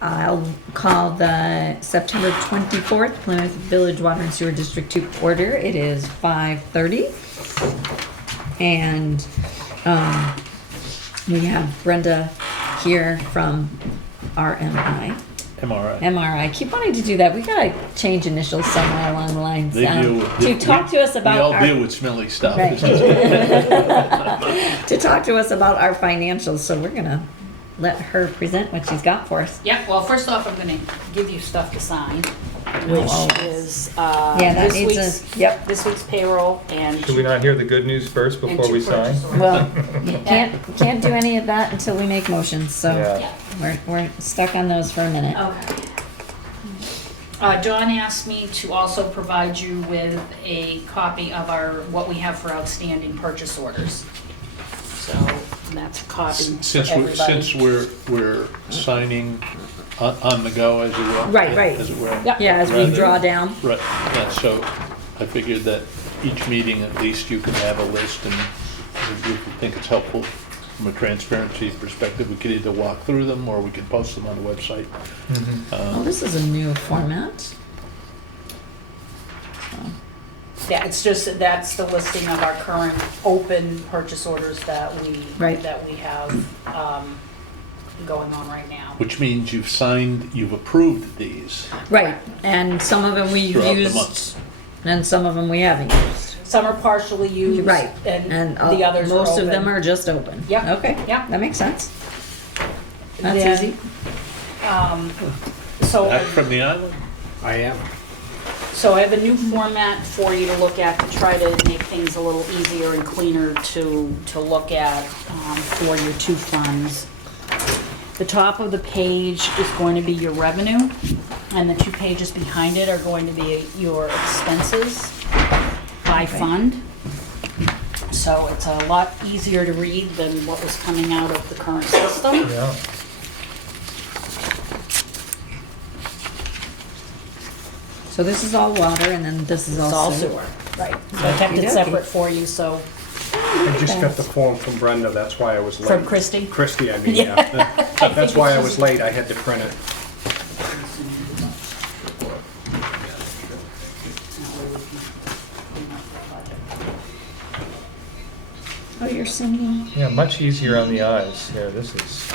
I'll call the September 24th Plymouth Village Water and Sewer District 2 order. It is 5:30. And we have Brenda here from RMI. MRI. MRI. I keep wanting to do that. We gotta change initials somewhere along the lines. They deal with, to talk to us about we all our, deal with smelly stuff. Right. to talk to us about our financials. So we're gonna let her present what she's got for us. Yeah, well, first off, I'm gonna give you stuff to sign, which Oh. is, Yeah, that needs yep. this week's payroll and. Should we not hear the good news first and before two we sign? purchase orders. Well, you can't do any of that until we make motions. So Yeah. we're stuck on those for a minute. Okay. John asked me to also provide you with a copy of what we have for outstanding purchase orders. So that's a copy for everybody. Since we're signing on the go, as it were. Right. As it were. Yep. Yeah, as we Rather- draw down. Right, yeah, so I figured that each meeting, at least you could have a list, and if you think it's helpful from a transparency perspective, we could either walk through them or we could post them on the website. Oh, this is a new format. Yeah, it's just, that's the listing of our current open purchase orders that we Right. have going on right now. Which means you've approved these. Right, and some of them we've Throughout the used, months. and some of them we haven't used. Some are partially used. Right, And and the others are open. most of them are just open. Yep, Okay, yep. that makes sense. That's Then, easy. So, Back from the island? I am. so I have a new format for you to look at to try to make things a little easier and cleaner to look at for your two funds. The top of the page is going to be your revenue, and the 2 pages behind it are going to be your expenses by fund. So it's a lot easier to read than what was coming out of the current system. Yeah. So this is all water, and then this is It's all all sewer. sewer, right. So I kept it Okey-dokey. separate for you, so, I just got the form from Brenda, that's why I was late. from Christie. Christie, I mean, yeah. That's why I was late, I had to print it. Oh, you're sending. Yeah, much easier on the eyes. Here, this is.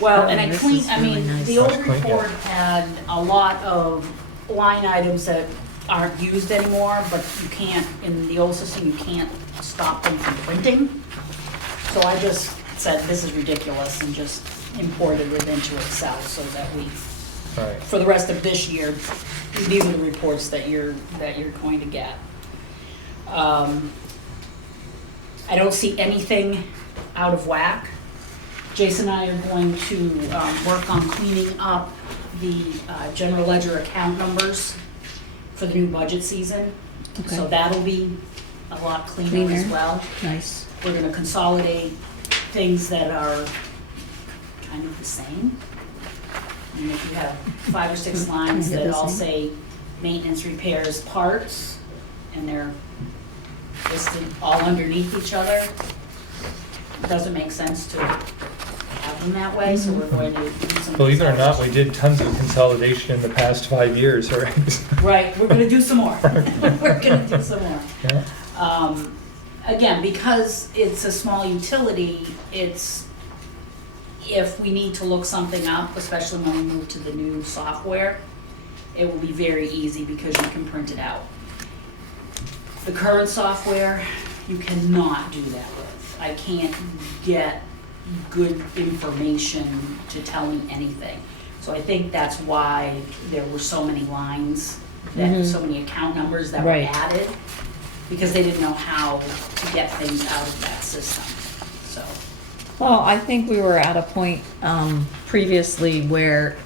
Well, Oh, and I this cleaned, is I really mean, nice. the old Much clean, yeah. report had a lot of line items that aren't used anymore, but you can't, in the old system, you can't stop them from printing. So I just said, this is ridiculous, and just imported it into Excel so that we, Right. for the rest of this year, these are the reports that you're going to get. I don't see anything out of whack. Jason and I are going to work on cleaning up the general ledger account numbers for the new budget season. So Okay. that'll be a lot cleaner as Cleaner. well. Nice. We're gonna consolidate things that are kind of the same. And if you have 5 or 6 lines Kind of that the all same. say maintenance, repairs, parts, and they're listed all underneath each other, it doesn't make sense to have them that way, so we're going to do some. Believe it or not, we did tons of consolidation in the past 5 years, right? Right, we're gonna do some more. We're gonna do some more. Yeah. Again, because it's a small utility, it's, if we need to look something up, especially when we move to the new software, it will be very easy because you can print it out. The current software, you cannot do that with. I can't get good information to tell me anything. So I think that's why there were so many lines, that so many account numbers that were Right. added, because they didn't know how to get things out of that system, so. Well, I think we were at a point previously where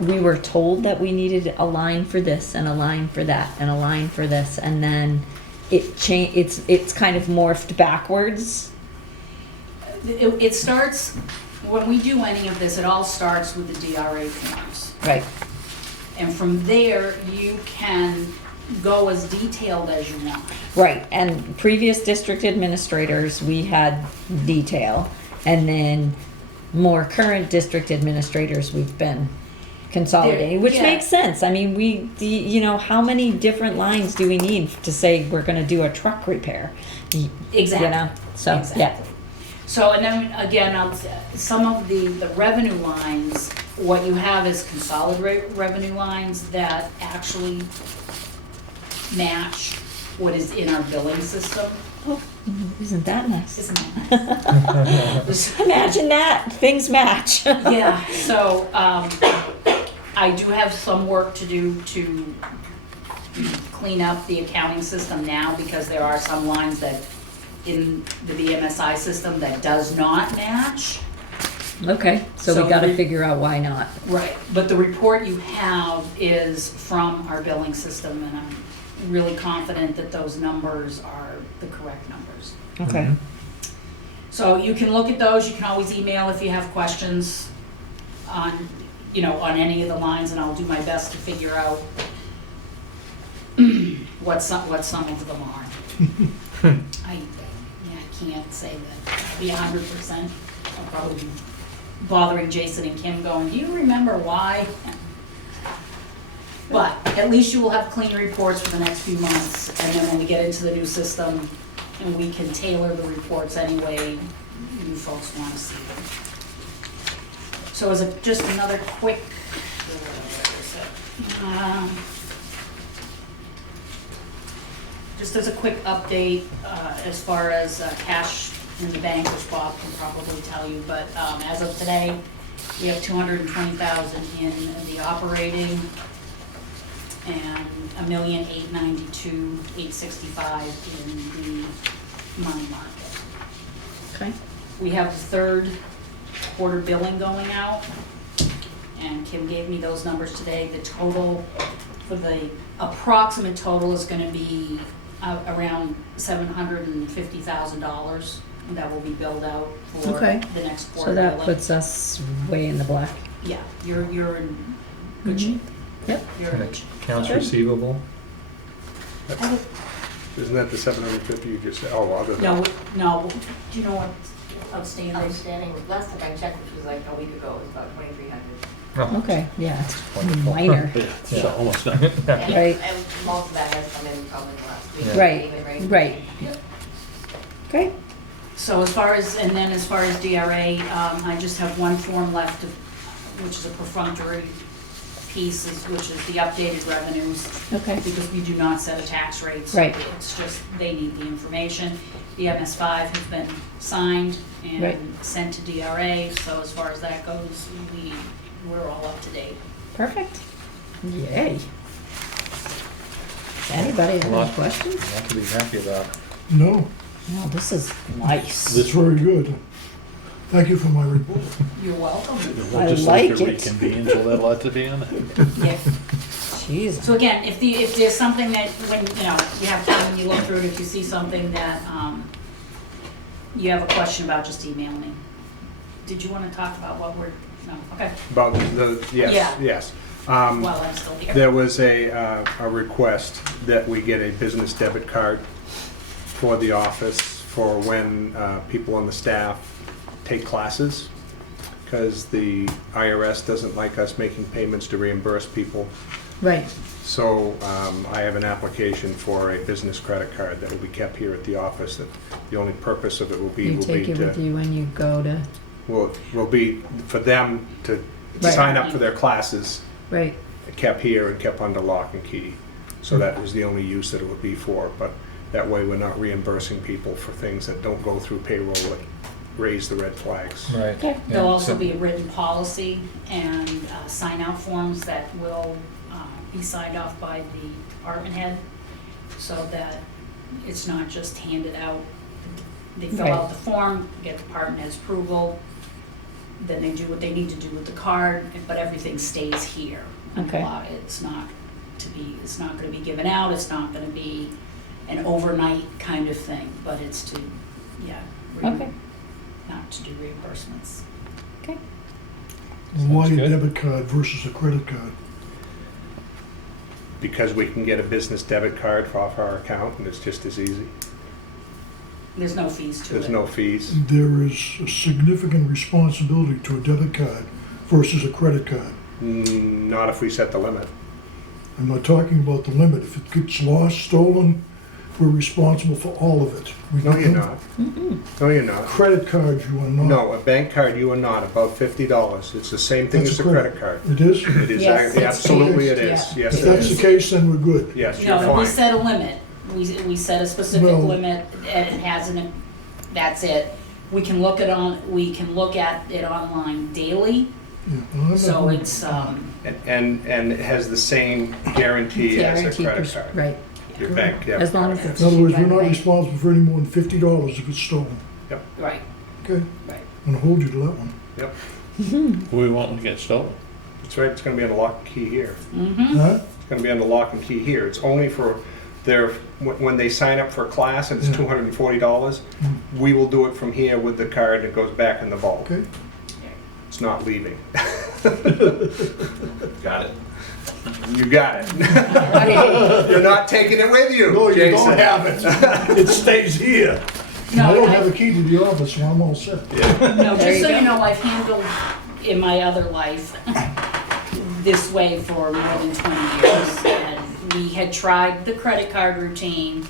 we were told that we needed a line for this and a line for that and a line for this, and then it's kind of morphed backwards. It starts, when we do any of this, it all starts with the DRA forms. Right. And from there, you can go as detailed as you want. Right, and previous district administrators, we had detail, and then more current district administrators we've been consolidating, which yeah. makes sense. I mean, you know, how many different lines do we need to say we're gonna do a truck repair? Exactly. You know, so, yeah. Exactly. So, and then again, some of the revenue lines, what you have is consolidated revenue lines that actually match what is in our billing system. Oh, isn't that nice? Isn't that nice? Imagine that, things match. Yeah, so, I do have some work to do to clean up the accounting system now, because there are some lines that in the BMSI system that does not match. Okay, so So we gotta we- figure out why not. Right. But the report you have is from our billing system, and I'm really confident that those numbers are the correct numbers. Okay. So you can look at those, you can always email if you have questions on, you know, on any of the lines, and I'll do my best to figure out what some of them are. I can't say that I'll be 100%. I'll probably be bothering Jason and Kim going, do you remember why? But at least you will have clean reports for the next few months, and then when we get into the new system, and we can tailor the reports any way you folks want to see them. So as just another quick, just as a quick update, as far as cash in the bank, which Bob can probably tell you, but as of today, we have 220,000 in the operating, and 1,892,865 in the money market. Okay. We have the third quarter billing going out, and Kim gave me those numbers today. The total for the approximate total is going to be around $750,000 that will be billed out for Okay. the next quarter. So that billing. puts us way in the black. Yeah, you're in good shape. Yep. You're in good shape. Accounts Good. receivable. Isn't that the 750 you just said? Oh, other than. No, do you know what outstanding? Outstanding, last time I checked, which was like a week ago, it was about 2,300. Oh, Okay, yeah, it's Wonderful. minor. Yeah, so Yeah. almost done. And Right. and most of that has come in probably the last week. Yeah. Right, Payment, right. Okay, So as far as DRA, I just have one form left, which is a perfunctory piece, which is the updated revenues, okay, because we do not set a tax rate. So Right. it's just, they need the information. The MS5 has been signed Right. and sent to DRA, so as far as that goes, we're all up to date. perfect. Yay. Anybody have any Lot- questions? Not to be happy about. No, No, this is nice. it's very good. Thank you for my report. You're welcome. We'll I just like leave to it. reconvene, so that'll have to be on it. Yeah. Jeez. So again, if there's something that, when, you know, you have time, you look through it, if you see something that, you have a question about, just email me. Did you wanna talk about what we're, no, okay, About the, Yeah. yes. while I'm still here. There was a request that we get a business debit card for the office for when people on the staff take classes, because the IRS doesn't like us making payments to reimburse people. Right, So I have an application for a business credit card that will be kept here at the office. That the only purpose of it will be you take it with you when you go to, will be for them to Right. sign up for their classes, right, kept here and kept under lock and key. So that was the only use that it would be for, but that way we're not reimbursing people for things that don't go through payroll that raise the red flags. Right. okay, Yeah, There'll also so- be a written policy and sign-out forms that will be signed off by the department head, so that it's not just handed out. They fill out Right. the form, get department head's approval, then they do what they need to do with the card, but everything stays here. Okay. It's not gonna be given out, it's not gonna be an overnight kind of thing, but it's to, okay, not to do reimbursements. okay. Why a Sounds good. debit card versus a credit card? Because we can get a business debit card off our account and it's just as easy. There's no fees to it. There's no fees. There is a significant responsibility to a debit card versus a credit card. Not if we set the limit. I'm not talking about the limit. If it gets lost, stolen, we're responsible for all of it. We No, you're don't- not. No, you're not. Credit cards, you are not. No, a bank card, you are not, above $50. It's the same thing That's as a a credit card. It is? It is, Yes, it's absolutely it paid, is. yeah. Yes, If it that's the is. case, then we're good. Yes, you're No, we fine. set a limit. We set a specific Well- limit, and it has an, that's it. We can look at it online daily, Yeah, well, I'm not so gonna- it's, And it has the same guarantee as a Guaranteed credit card. right, Your bank, yeah. as long as it's. In other words, we're issued by not the bank. responsible for any more than $50 if it's stolen. right, Okay, right. I'm gonna hold you to that one. Yep. We won't get stolen. That's right, it's gonna be on the lock and key here. Mm-hmm. Huh? It's gonna be on the lock and key here. It's only for when they sign up for a class and it's Yeah. $240, we will do it from here with the card and it goes back in the vault. Okay. It's not leaving. Got it. You got it. You're not taking it with you, No, you Jason. don't have it. It stays here. No, I don't I- have a key to the office, so I'm all set. No, There just you so go. you know, I've handled in my other life this way for more than 20 years. And we had tried the credit card routine.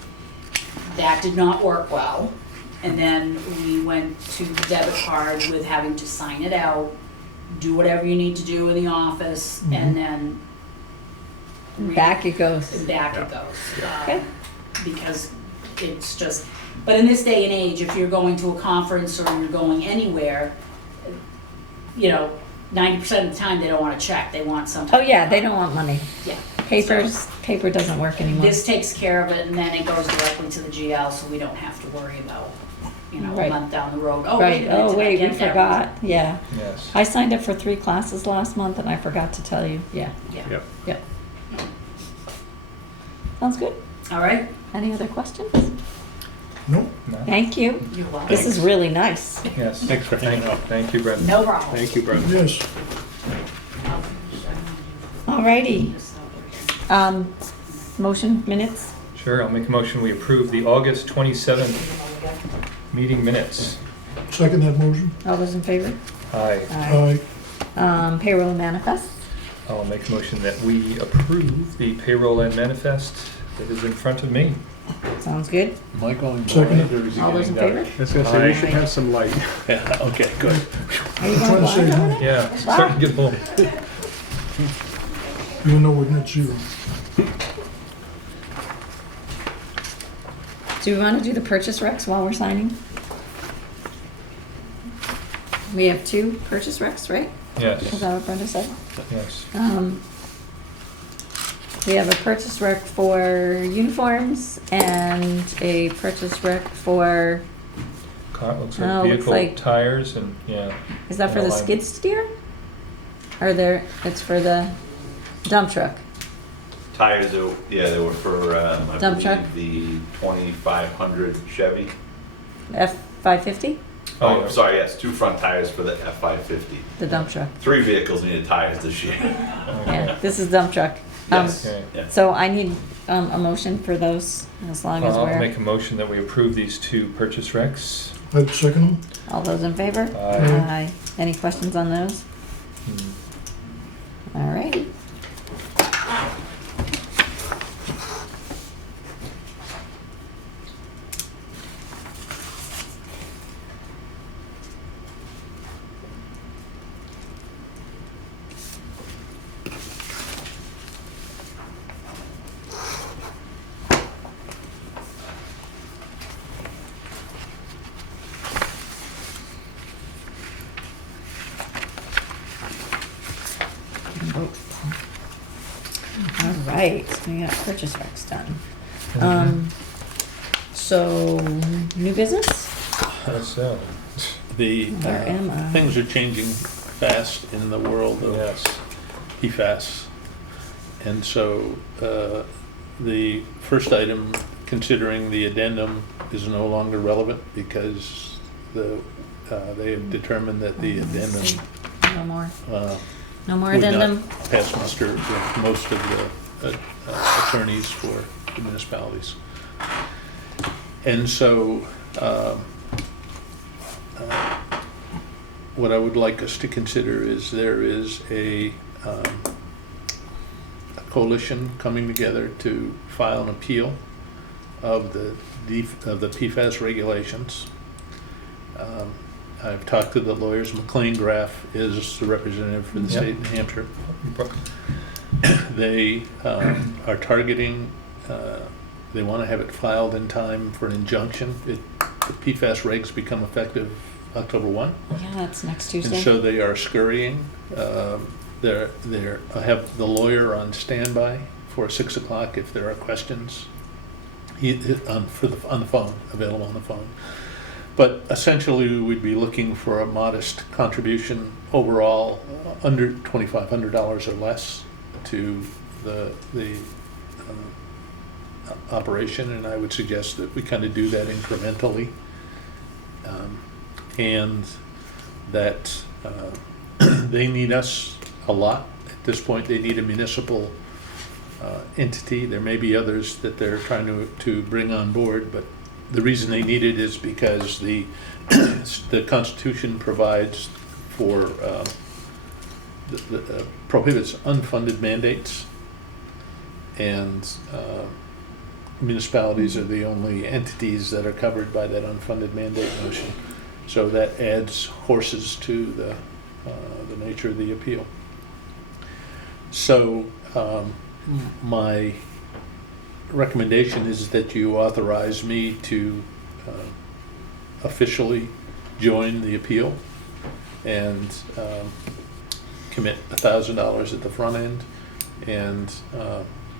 That did not work well. And then we went to the debit card with having to sign it out, do whatever you need to do in the office, and then Back it goes. back it goes. Okay. Because it's just, but in this day and age, if you're going to a conference or you're going anywhere, 90% of the time, they don't want a check, they want something. Oh, yeah, they don't want money. Yeah. Paper doesn't work anymore. This takes care of it, and then it goes directly to the GL, so we don't have to worry about, a Right. month down the road. Oh, Right, wait a minute, oh, did I wait, we get that? forgot, yeah. Yes. I signed up for 3 classes last month and I forgot to tell you, yeah, Yeah, Yep. yep. Sounds good. all right, Any other questions? No? No? Thank you. you're welcome. This is really nice. Yes. Thanks for hanging out. Thank you, Brenda. No problem. Thank you, brother. Yes. Alrighty, motion minutes, Sure, I'll make a motion, we approve the August 27th meeting minutes. Second that motion? all those in favor? Aye. Aye. Aye. Payroll manifest, I'll make a motion that we approve the payroll and manifest that is in front of me. sounds good. Am I going Second. blind or is he All those in getting favor? dark? I was gonna say, we should have some light. Yeah, okay, good. Are you I'm going trying to blind say, over there? Yeah, starting to get home. even though we're net zero. Do we want to do the purchase recs while we're signing? We have 2 purchase recs, right? Is Yes, that what Brenda said? yes. We have a purchase rec for uniforms and a purchase rec for, Car, looks Oh, like looks vehicle like- tires and, yeah. is that for the And a line. skid steer? Or it's for the dump truck? Tires, they were for, I Dump truck? believe, the 2500 Chevy. F-550? Oh, I'm sorry, yes, 2 front tires for the F550. The dump truck. 3 vehicles needed tires this year. Yeah, this is dump truck. Yes, Okay. yeah. So I need a motion for those, as long as I'll we're, make a motion that we approve these 2 purchase recs. I'd second them. all those in favor? Aye. Any questions on those? Hmm. All righty. All right, we got purchase recs done. So, new business? Yes, so, The Where am I? things are changing fast in the world of yes. PFAS. And so the first item, considering the addendum, is no longer relevant because they have determined that the addendum No more. No more would addendum? not pass muster with most of the attorneys for the municipalities. And so what I would like us to consider is there is a coalition coming together to file an appeal of the PFAS regulations. I've talked to the lawyers. McLean Graff is the representative for the Yep. state of New Hampshire. They are targeting, they want to have it filed in time for an injunction. The PFAS regs become effective October 1. Yeah, that's next And Tuesday. so they are scurrying. I have the lawyer on standby for 6 o'clock if there are questions. On the phone, available on the phone. But essentially, we'd be looking for a modest contribution overall, under $2,500 or less to the operation, and I would suggest that we kind of do that incrementally. And that they need us a lot. At this point, they need a municipal entity. There may be others that they're trying to bring on board, but the reason they need it is because the Constitution provides for prohibits unfunded mandates, and municipalities are the only entities that are covered by that unfunded mandate notion. So that adds horses to the nature of the appeal. So my recommendation is that you authorize me to officially join the appeal and commit $1,000 at the front end, and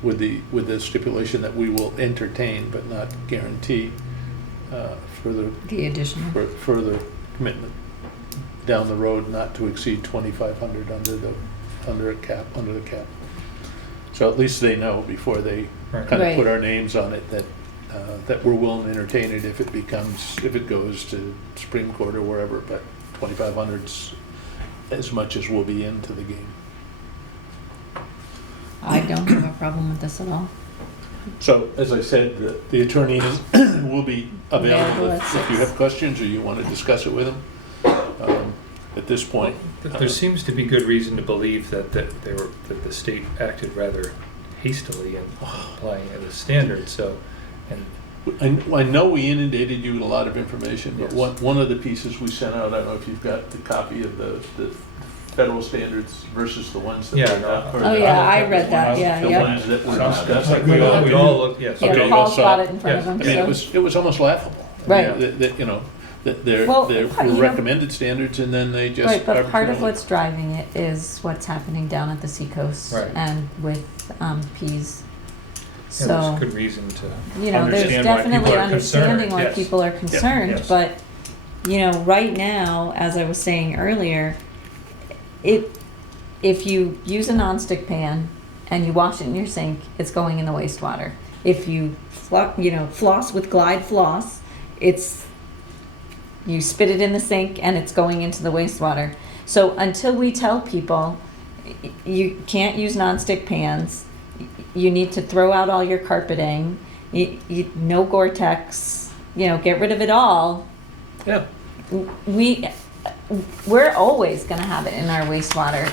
with the stipulation that we will entertain but not guarantee further commitment down the road, not to exceed $2,500 under the cap. So at least they know before they Right. kind of put Right. our names on it that we're willing to entertain it if it goes to Supreme Court or wherever. But 2,500's as much as we'll be into the game. I don't have a problem with this at all. So, as I said, the attorney will be available Available at if you 6. have questions or you want to discuss it with him. At this point, There seems to be good reason to believe that the state acted rather hastily in applying the standard, so, and I know we inundated you with a lot of information, but Yes. one of the pieces we sent out, I don't know if you've got the copy of the federal standards versus the ones that Yeah, were not. or Oh, the- yeah, I read that, yeah, The yeah. ones that were Sounds good. discussed. we all look, yes. Yeah, Okay, Paul's so- got it in front of yes. him, I mean, so. it was almost laughable. I Right. mean, that, you know, that there Well, were you know- recommended standards and then they just. Right, but part of arbitrarily- what's driving it is what's happening down at the seacoast Right. and with Peas. Yeah, So, there's good reason to you know, there's understand why definitely people are understanding concerned. why Yes. people are concerned, yes. but, you know, right now, as I was saying earlier, if you use a nonstick pan and you wash it in your sink, it's going in the wastewater. If you floss with Glide floss, you spit it in the sink and it's going into the wastewater. So until we tell people you can't use nonstick pans, you need to throw out all your carpeting, no Gore-Tex, get rid of it all. Yeah. We're always going to have it in our wastewater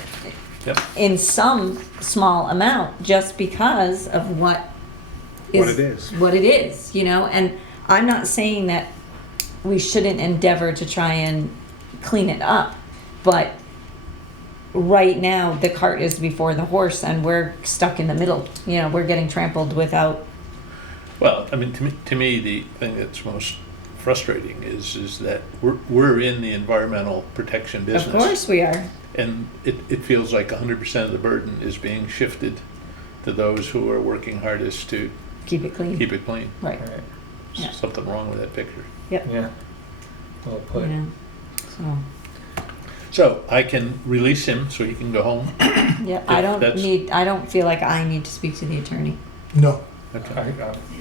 Yep. in some small amount, just because of what it is, and I'm not saying that we shouldn't endeavor to try and clean it up, but right now the cart is before the horse and we're stuck in the middle. We're getting trampled without. Well, I mean, to me, the thing that's most frustrating is that we're in the environmental protection business. Of course we are. And it feels like 100% of the burden is being shifted to those who are working hardest to Keep it clean. keep it clean. Right. Right. Yeah. Something wrong with that picture. Yep. Yeah. Well put. So, So I can release him so he can go home. yeah, I that's- don't feel like I need to speak to the attorney. No, Okay.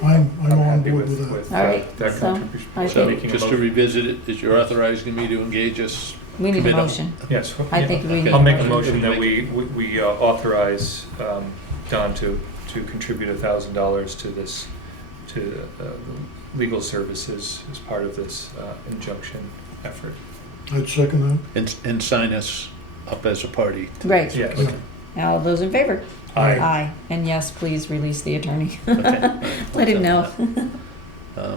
I'm on happy board with that. All right, that so contribution. I So think- just to revisit it, is you're authorizing me to engage us? We need a Commit on- motion. Yes. I yeah. think we need. I'll make a Okay. motion that we authorize Don to contribute $1,000 to this, to legal services as part of this injunction effort. I'd second that. And sign us up as a party. Right. Yes. Yeah. All those in favor? Aye. Aye. And yes, please release the attorney. Okay. Let him know. I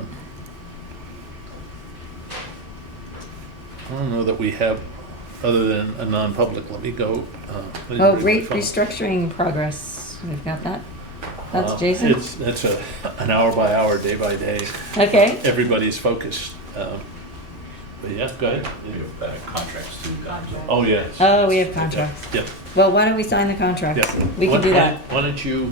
don't know that we have, other than a non-public, let me go. I didn't Oh, bring my rate phone. restructuring progress. We've got that. That's Uh, Jason? That's an hour by hour, day by day. Okay. Everybody's focused. But yeah, go ahead. We have contracts too. Oh, yes. Oh, we have contracts. Yep. Well, why don't we sign the contracts? Yeah. We can do that. Why don't you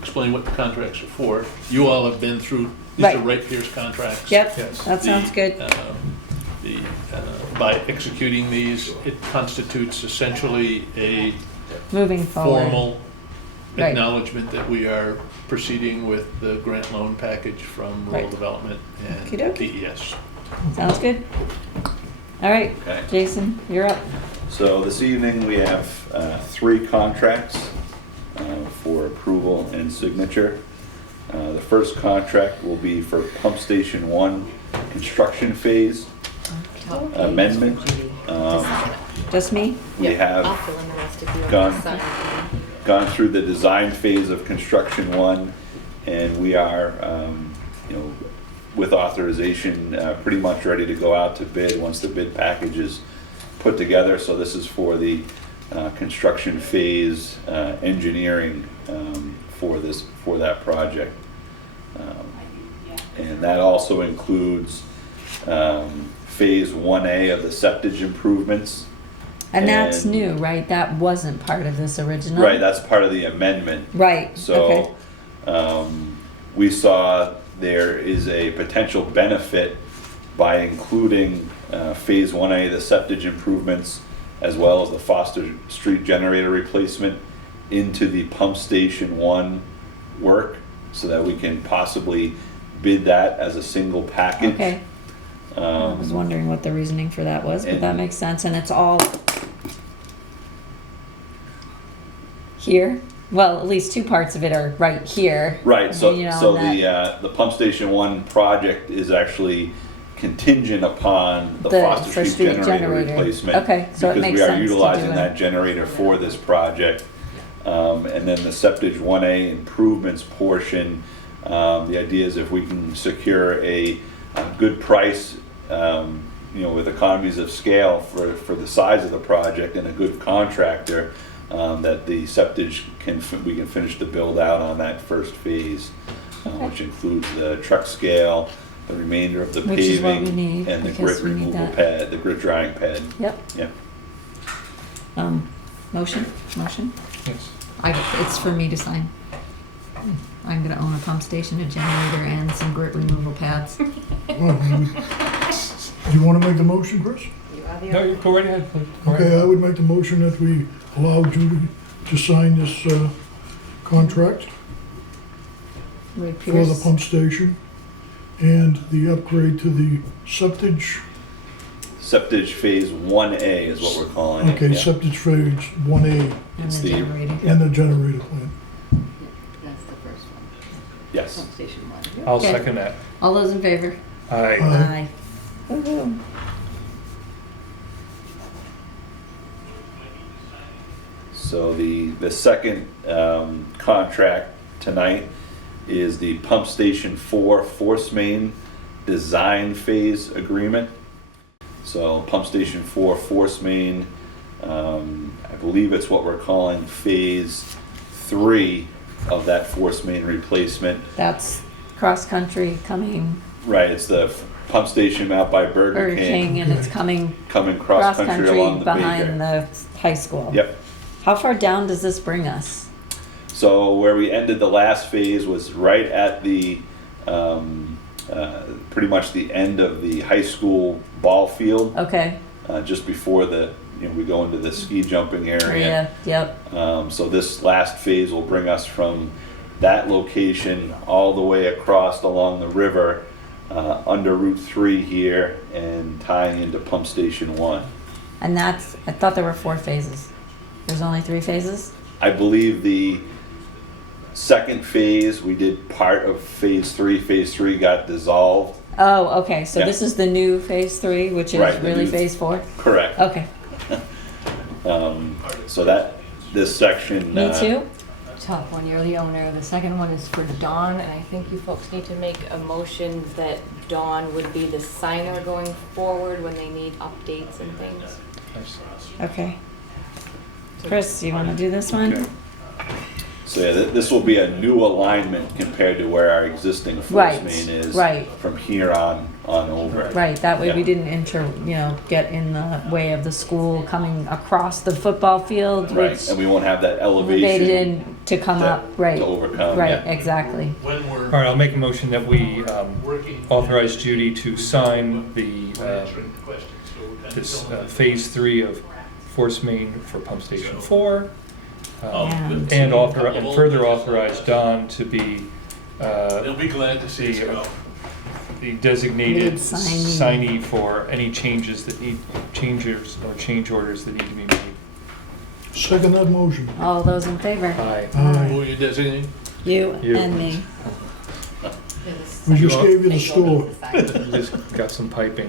explain what the contracts are for? You all have been through, these are Right. ratepayers contracts. Yep, Yes. that sounds good. By executing these, it constitutes essentially a Moving forward. formal Right. acknowledgement that we are proceeding with the grant loan package from Rural Right. Development and Okey-dokey. DES. Sounds good. All right, Okay. Jason, you're up. So this evening, we have 3 contracts for approval and signature. The first contract will be for Pump Station 1 construction phase amendment. Just me? We I'll have fill in the rest if you gone- want to sign. gone through the design phase of construction 1, and we are, with authorization, pretty much ready to go out to bid once the bid package is put together. So this is for the construction phase engineering for that project. And that also includes phase 1A of the septic improvements. And that's And- new, right? That wasn't part of this original? Right, that's part of the amendment. Right, okay. So, we saw there is a potential benefit by including phase 1A, the septic improvements, as well as the Foster Street generator replacement into the Pump Station 1 work, so that we can possibly bid that as a single package. Okay. I was wondering what the reasoning for that was, but that and- makes sense, and it's all here? Well, at least 2 parts of it are right here. Right, so, You know, so and that- the Pump Station 1 project is actually contingent upon the The Foster First Street Street generator generator. replacement. Okay, so it makes sense to Because we are do utilizing it. that generator for this project. And then the septic 1A improvements portion, the idea is if we can secure a good price, with economies of scale for the size of the project and a good contractor, that the septic we can finish the build out on that first phase, which includes the truck scale, the remainder of the Which is what we paving, need, and the because grit we need removal that. pad, the grit drying pad. Yep. Yeah. Motion? Yes. It's for me to sign. I'm gonna own a pump station, a generator, and some grit removal pads. Well, do you want to make the motion, Chris? You are the No, only you go right ahead. please. Go right Okay, I ahead. would make the motion that we allow Judy to sign this contract Right, for the Pierce? pump station and the upgrade to the septic. Septic phase 1A is what we're calling it. Okay, yeah. septic phase 1A And it's the the- generator. and the generator plant. That's the first one. Yes. Pump station 1. I'll Okay. second that. All those in favor? Aye. Aye. Woo-hoo. So the second contract tonight is the Pump Station 4 Force Main Design Phase Agreement. So Pump Station 4 Force Main, I believe it's what we're calling Phase 3 of that force main replacement. That's cross-country coming Right, it's the pump station out by Burger King, and it's coming coming cross-country along cross-country the behind Baker. the high school. Yep. How far down does this bring us? So where we ended the last phase was right at the, pretty much the end of the high school ball field, Okay, just before we go into the ski jumping area. yep, So this last phase will bring us from that location all the way across along the river, under Route 3 here, and tying into Pump Station 1. and I thought there were 4 phases. There's only 3 phases? I believe second phase, we did part of phase 3. Phase 3 got dissolved. Oh, okay, so Yeah. this is the new phase 3, which is Right, the really new- phase 4? Correct. Okay, So that, this section. me too? Top one, you're the owner. The second one is for Dawn, and I think you folks need to make a motion that Dawn would be the signer going forward when they need updates and things. Okay. Chris, you wanna do this one? Okay. So yeah, this will be a new alignment compared to where our existing force Right, main is. right. From here on over. Right, that way we Yeah. didn't get in the way of the school coming across the football field, Right, which and we won't have that they elevation didn't to come to- up, right, to overcome. right, yeah. exactly. When we're All right, I'll make a motion that we working. authorize Judy to sign the, Answering the questions, so we're kind of this going on. phase 3 of force main for pump station 4. Oh, And- good. And further authorize Don to be They'll be glad to see us the, go. the designated Lead signee. signee for any changes that need, changes or change orders that need to be made. Second that motion. All those in favor? Aye. Who Aye. are you designating? You You. and me. We just gave you the score. Just got some piping.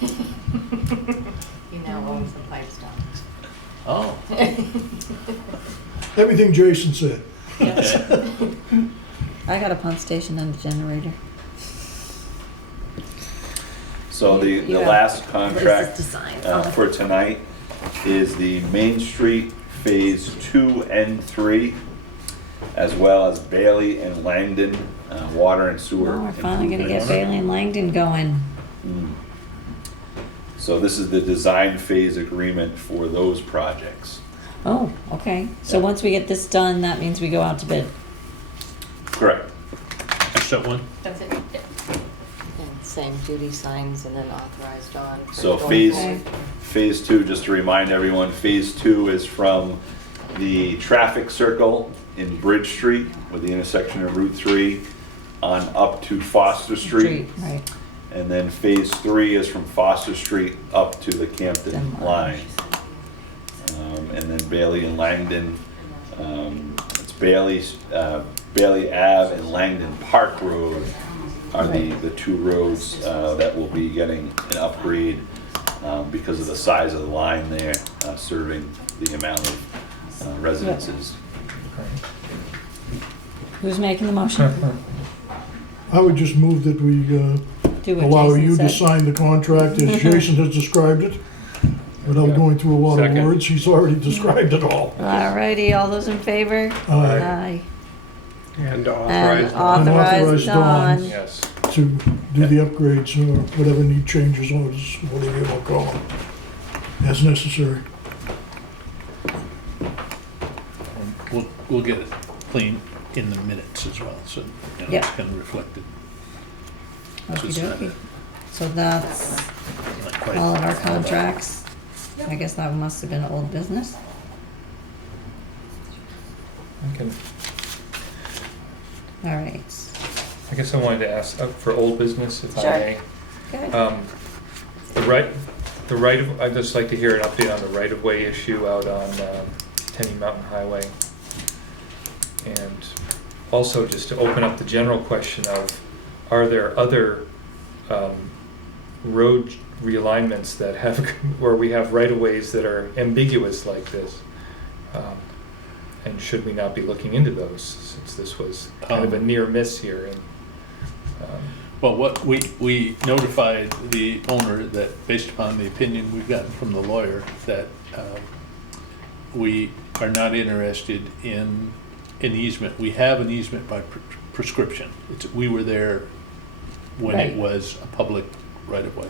You now own some pipes, Dawn. Oh. Everything Jason said. I got a pump station and a generator. So You the have last places contract to sign. for tonight is the Main Street Phase 2 and 3, as well as Bailey and Langdon water and sewer. Oh, we're finally gonna get improvements. Bailey and Langdon going. So this is the design phase agreement for those projects. Oh, okay. So Yeah. once we get this done, that means we go out to bid. Correct. Just that one? That's it. And same Judy signs and then authorize Dawn. for So going phase, Okay. phase 2, just to remind everyone, phase 2 is from the traffic circle in Bridge Street with the intersection of Route 3 on up to Foster Street. Right. And then phase 3 is from Foster Street up to the Campton Then line. And then Bailey and Langdon, it's Bailey Ave and Langdon Park Road are the two roads that will be getting an upgrade because of the size of the line there, serving the amount of residences. Who's making the motion? I would just move that we Do what allow Jason you to said. sign the contract as Jason has described it. Without going through a lot of Second. words, he's already described it all. Alrighty, all those in favor? Aye. And And authorize. authorize authorize Dawn. Dawn. Yes. To do the upgrades or whatever need changes or whatever you want to call them, as necessary. We'll get it clean in the minutes as well, so it's Yeah. kind of reflected. So Okey it's not- dokey. So that's not quite all of our all that. contracts. I guess that must have been old business. Alright. I guess I wanted to ask for old business, if I Sure. may. Good. The right of, I'd just like to hear an update on the right-of-way issue out on Tenny Mountain Highway. And also just to open up the general question of, are there other road realignments that have, where we have right-of-ways that are ambiguous like this? And should we not be looking into those, since this was kind of a near miss here? And Well, what we notified the owner that based upon the opinion we've gotten from the lawyer, that we are not interested in an easement. We have an easement by prescription. We were there when Right. it was a public right-of-way.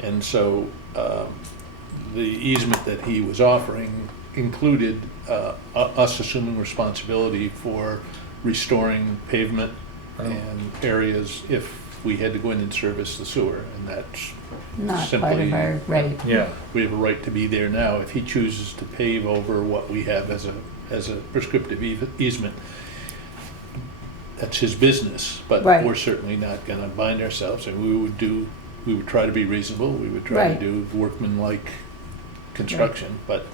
And so the easement that he was offering included us assuming responsibility for restoring pavement and areas if we had to go in and service the sewer, and that's Not part simply, of our, right. yeah, we have a right to be there now. If he chooses to pave over what we have as a prescriptive easement, that's his business, but Right. we're certainly not gonna bind ourselves, and we would try to be reasonable, we would try to Right. do workmanlike construction, but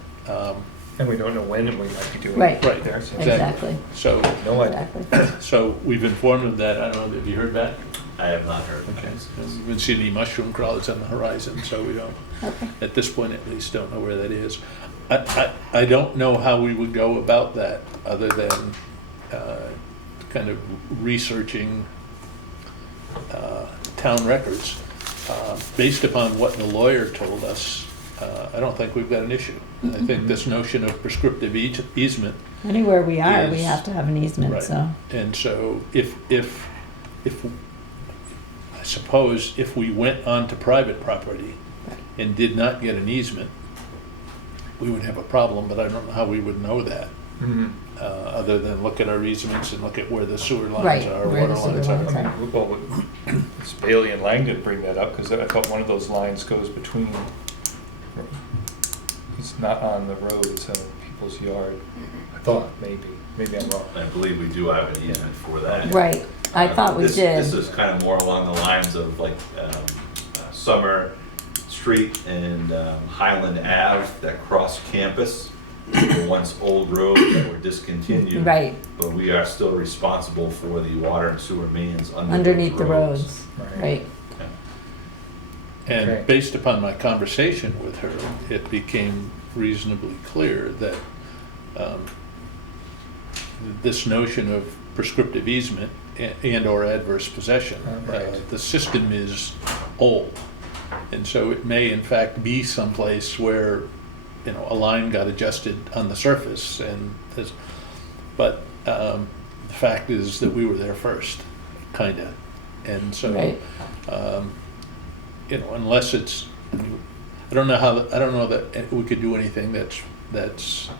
And we don't know when we might be doing Right. it Right. there. So Exactly, So, no idea. exactly. so we've informed them that, I don't know, have you heard that? I have not heard. Okay. We haven't seen any mushroom clouds on the horizon, so we don't, Okay. at this point at least, don't know where that is. I don't know how we would go about that, other than kind of researching town records. Based upon what the lawyer told us, I don't think we've got an issue. I think this notion of prescriptive easement, Anywhere we are, we Is- have to have an easement, right. so. And so if, I suppose if we went onto private property and did not get an easement, we would have a problem, but I don't know how we would know that, Mhm. other than look at our easements and look at where the sewer lines Right, are, where the water sewer lines lines are. are. I mean, well, it's Bailey and Langdon bring that up, because I thought one of those lines goes between, it's not on the road, it's on people's yard. I thought, maybe I'm wrong. I believe we do have an easement for that. Right, I thought we This did. is kind of more along the lines of like Summer Street and Highland Ave that cross campus. Were once old roads that were discontinued. Right, But we are still responsible for the water and sewer mains underneath the roads, right. And Okay. based upon my conversation with her, it became reasonably clear that this notion of prescriptive easement and/or adverse possession, Right. the system is old. And so it may in fact be someplace where, you know, a line got adjusted on the surface and this, but the fact is that we were there first, kinda. And so, Right. you know, unless it's, I don't know that we could do anything that's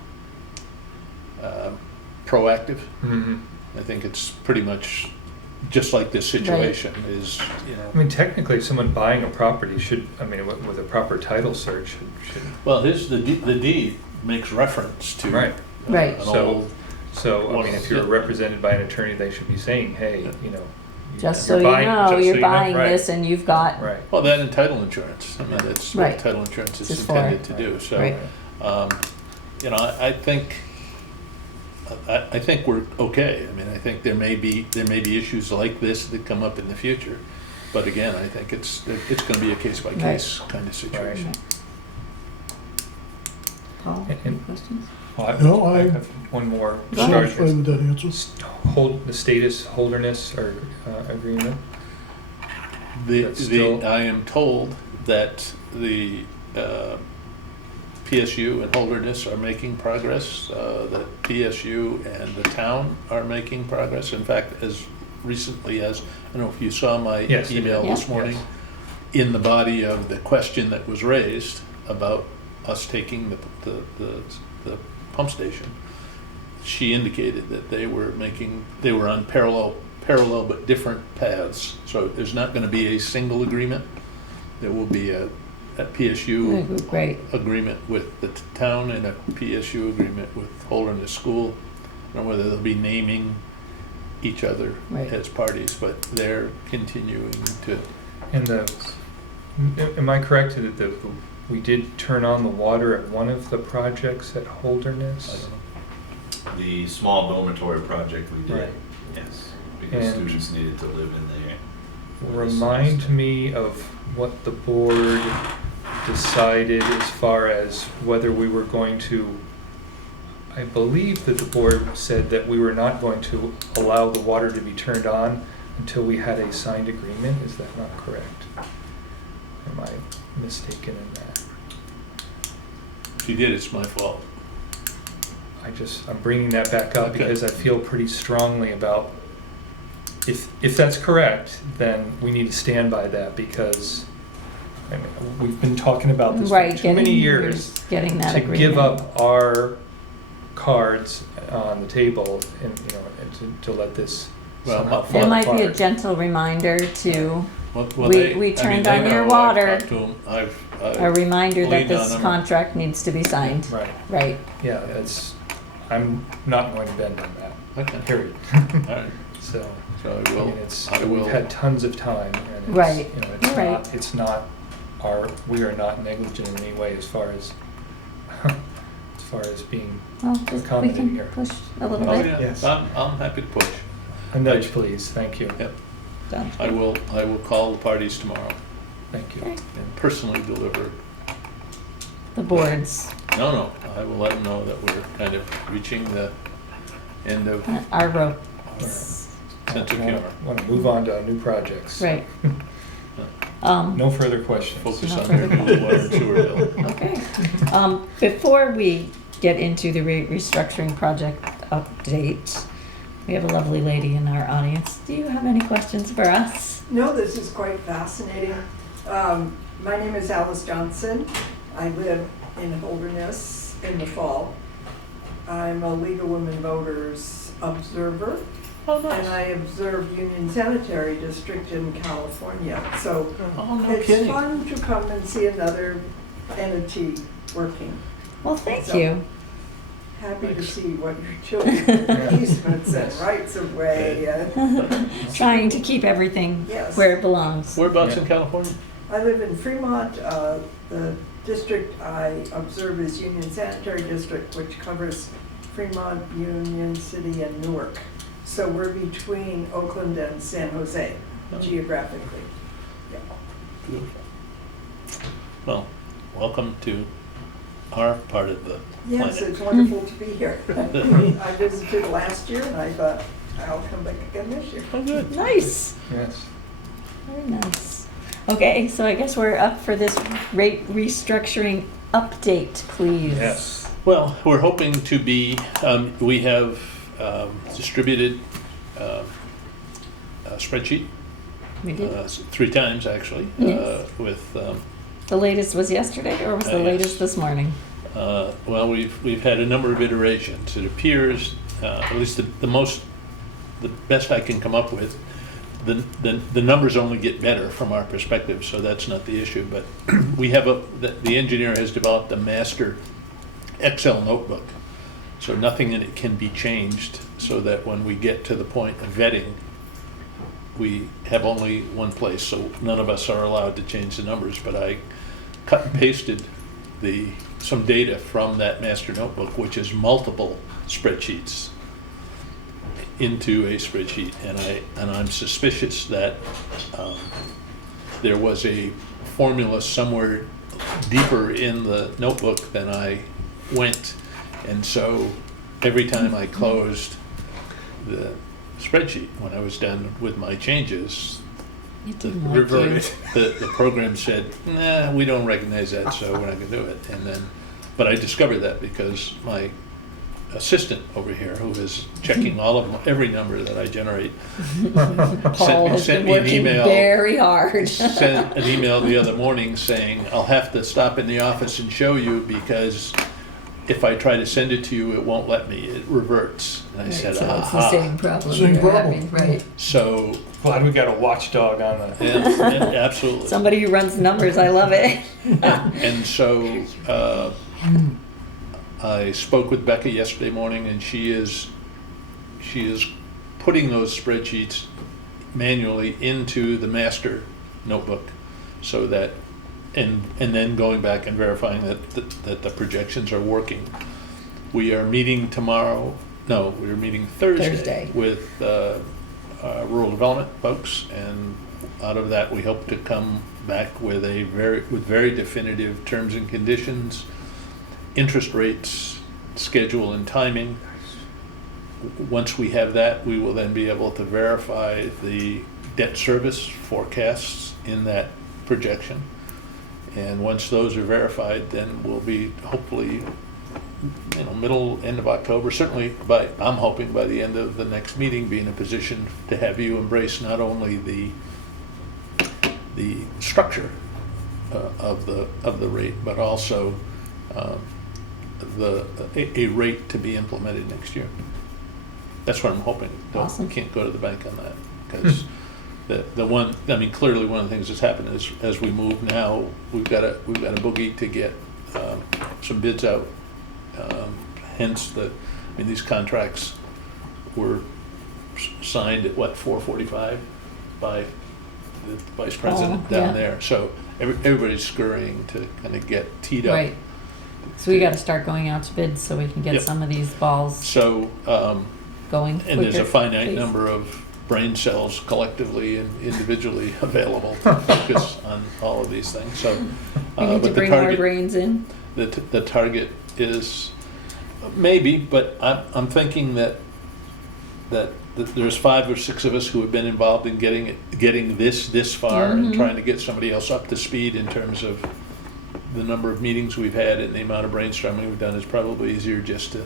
proactive. Mhm. I think it's pretty much just like this situation is, you I know, mean, technically, someone buying a property should, I mean, with a proper title search, should, well, the deed makes reference to Right. Right. an So- old, so, I mean, if you're represented by an attorney, they should be saying, hey, you know. Just you're so you buying- know, just so you're you know, buying right, this and you've got, Right. well, that and title insurance. I mean, that's what Right. title insurance is It's for. intended to do. So, Right. you know, I think we're okay. I mean, I think there may be issues like this that come up in the future. But again, I think it's going to be a case by case kind of situation. Paul, And- any questions? Well, No, I- have one more. Go ahead. Satisfied with that answer. Hold the status holderness or agreement. That's still- I am told that the PSU and Holderness are making progress, that PSU and the town are making progress. In fact, as recently as, I don't know if you saw my Yes, I did. email this Yeah. morning, in the body of the question that was raised about us taking the pump station, she indicated that they were on parallel but different paths. So there's not going to be a single agreement. There will be a PSU Great, agreement with the town and a PSU agreement with Holderness School. I don't know whether they'll be naming each other Right. as parties, but they're continuing to, And am I correct that we did turn on the water at one of the projects at I Holderness? don't know. The small dormitory project we did, Right. yes, because And- students needed to live in there. Remind me of what the board decided as far as whether we were going to, I believe that the board said that we were not going to allow the water to be turned on until we had a signed agreement. Is that not correct? Am I mistaken in that? If you did, it's my fault. I'm bringing that back up Okay. because I feel pretty strongly about, if that's correct, then we need to stand by that because, I mean, we've been talking about this for right, too many getting, years getting that to agreement. give up our cards on the table and, you know, and to let this Well, somehow my- fall It might be a apart. gentle reminder to, Well, We turned on your water. I've talked to them. a reminder that leaned on this them. contract needs to be signed, Right, right? yeah, I'm not going to bend on that, Okay, period. all right. So, So I I will, mean, I we've will, had tons of time and it's, Right. you know, Right. we are not negligent in any way as far as, far as being Well, just, we accommodating can here. push a little Oh, bit. yeah, Yes. I'm happy to push. A nudge, please, thank you, Yep, Sounds I good. will call the parties tomorrow thank you. Okay. and personally deliver. The boards, No, I will let them know that we're kind of reaching the end of our rope. our sense of humor. Want to move on to new projects. Right. No further questions. Focus No on their further new water and sewer bill. Okay. Before we get into the restructuring project update, we have a lovely lady in our audience. Do you have any questions for us? No, this is quite fascinating. My name is Alice Johnson. I live in Holderness in the fall. I'm a League of Women Voters observer, Oh, and nice. I observe Union Sanitary District in California. So Oh, no it's kidding. fun to come and see another entity working. Well, thank So- you. Happy to see what your children, easements and rights of way. Trying to keep everything Yes. where it belongs. Whereabouts in California? I live in Fremont. The district I observe is Union Sanitary District, which covers Fremont, Union City, and Newark. So we're between Oakland and San Jose geographically. Yeah. Beautiful. Well, welcome to our part of the Yes, planet. it's wonderful to be here. I visited last year and I thought I'll come back again this year. Oh, good. Nice. Yes. Very nice. Okay, so I guess we're up for this rate restructuring update, please. Yes. Well, we're hoping to be, we have distributed a spreadsheet We did. 3 times, actually, Yes. with, The latest was yesterday, or was the yes. latest this morning? well, we've had a number of iterations. It appears, at least the best I can come up with, the numbers only get better from our perspective, so that's not the issue. But we have the engineer has developed a master Excel notebook, so nothing in it can be changed, so that when we get to the point of vetting, we have only one place, so none of us are allowed to change the numbers. But I cut and pasted some data from that master notebook, which is multiple spreadsheets, into a spreadsheet, and I'm suspicious that there was a formula somewhere deeper in the notebook than I went, and so every time I closed the spreadsheet, when I was done with my changes, It the didn't like you. reverted. The program said, nah, we don't recognize that, so we're not gonna do it. And then, but I discovered that because my assistant over here, who is checking every number that I generate, Paul has sent been me an working email. very hard. Sent an email the other morning saying, I'll have to stop in the office and show you, because if I try to send it to you, it won't let me, it reverts. And I Right, said, so it's the aha. same problem. Same you're problem. having, right. So, Glad we got a watchdog on the. and absolutely. Somebody who runs numbers, I love it. And so, I spoke with Becca yesterday morning, and she is putting those spreadsheets manually into the master notebook, so that, and then going back and verifying that the projections are working. We are meeting tomorrow, no, we're meeting Thursday with rural development folks, and out of that, we hope to come back with very definitive terms and conditions, interest rates, schedule and timing. Once we have that, we will then be able to verify the debt service forecasts in that projection. And once those are verified, then we'll be hopefully, end of October, certainly I'm hoping by the end of the next meeting, be in a position to have you embrace not only the structure of the rate, but also a rate to be implemented next year. That's what I'm hoping. Awesome. Can't go to the bank on that, because clearly one of the things that's happened is, as we move now, we've got a boogie to get some bids out. Hence these contracts were signed at 4:45 by the vice president down yeah. there. So everybody's scurrying to kind of get teed up. Right. So we gotta start going out to bid so we can get Yep. some of these balls So, going quicker. and there's a finite please. number of brain cells collectively and individually available to focus on all of these things, so. We need to but the bring more target- brains in. The target is, maybe, but I'm thinking that there's 5 or 6 of us who have been involved in getting this far and Mhm. trying to get somebody else up to speed in terms of the number of meetings we've had and the amount of brainstorming we've done. Is probably easier just to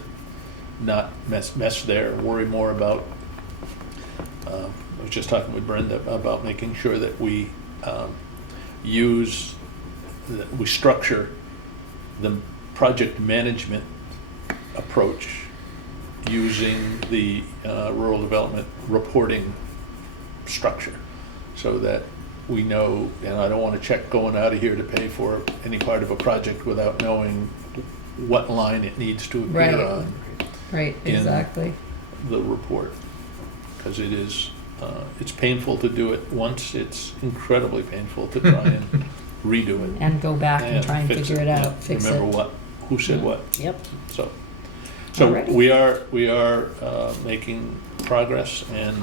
not mess there, worry more about, I was just talking with Brenda about making sure that we that we structure the project management approach using the rural development reporting structure, so that we know, and I don't want to check going out of here to pay for any part of a project without knowing what line it needs to appear Right. on Right, in- exactly. the report. Because it is, it's painful to do it once, it's incredibly painful to try and redo it. And go back and try and fix figure it yeah, out, fix it. Remember who said what, Yep. so. Alrighty. We are making progress, and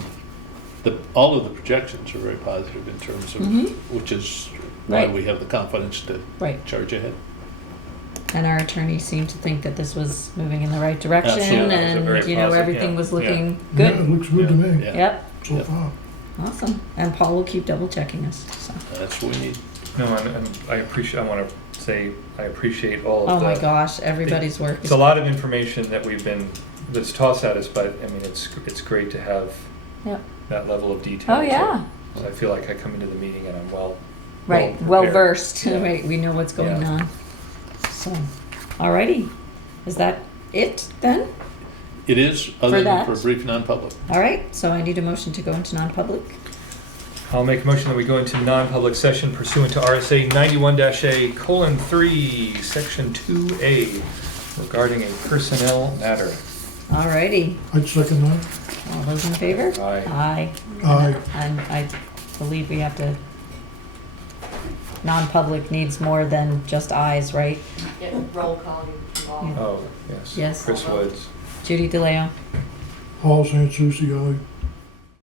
all of the projections are very positive in terms of, Mhm. which is why Right. we have the confidence to Right. charge ahead. And our attorney seemed to think that this was moving in the right direction, Absolutely. That was a and, very you know, positive- everything yeah, was yeah. looking Yeah, it good. looks good to me, Yeah. Yep, so Yep. far. awesome. And Paul will keep double checking us, so. That's what we need. No, I appreciate, I want to say, I appreciate all Oh of my the. gosh, everybody's work It's is. a lot of information that that's tossed at us, but I mean, it's great to have Yep. that level of detail. Oh, yeah, So I feel like I come into the meeting and I'm right, well well prepared. versed, Yeah. right, we know what's going Yeah. on. So, alrighty, is that it then? It is, other than that? for a brief non-public. Alright, so I need a motion to go into non-public. I'll make a motion that we go into non-public session pursuant to RSA 91-A:3, Section 2A, regarding a personnel matter. Alrighty, I'd second that. all those in favor? Aye. Aye. Aye. And I believe we have to, non-public needs more than just ayes, right? Yeah, roll call involved. Yeah. Oh, yes. Yes. Chris Woods. Judy DeLeo, Paul Sansucci, aye.